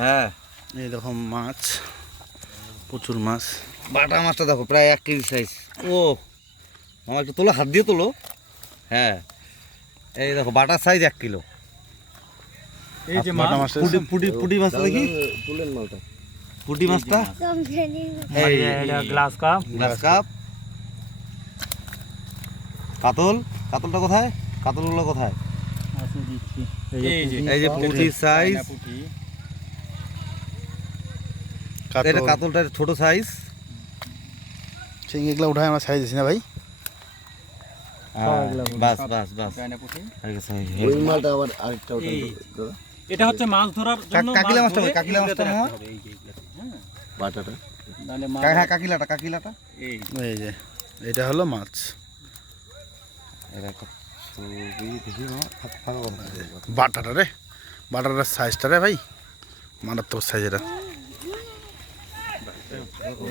হ্যাঁ। এই রকম মাছ প্রচুর মাছ। বাটা মাছটা দেখো প্রায় এক কেজি সাইজ ও আমার একটু তোলো হাত দিয়ে তোলো। হ্যাঁ। এই দেখো বাটার সাইজ এক কিলো। এই যে বাটা মাছ। মাছ পুটি পুটি পুটি মাছটা দেখি? তুলেন মালটা। পুটি মাছটা? এই গ্লাস কাপ গ্লাস কাপ কাতল? কাতলটা কোথায়? কাতলগুলো কোথায়? এই যে এই যে পুঁটি। সাইজ পুঁটি। এটা কাতলটা ছোট সাইজ চিংড়িগুলো উঠায় আমরা ছাই দিছি না ভাই। বাস বাস বাস। ওই মালটা আবার আরেকটা ওটা এটা হচ্ছে মাছ ধরার জন্য কাকিলা মাছটা কাকিলা মাছটা মামা? হ্যাঁ। বাটাটা। হ্যাঁ কাকিলাটা কাকিলাটা। এই। যে এটা হলো মাছ। বাটাটা রে বাটাটার সাইজটা রে ভাই। মারাত্মক সাইজ এটা। 这样我我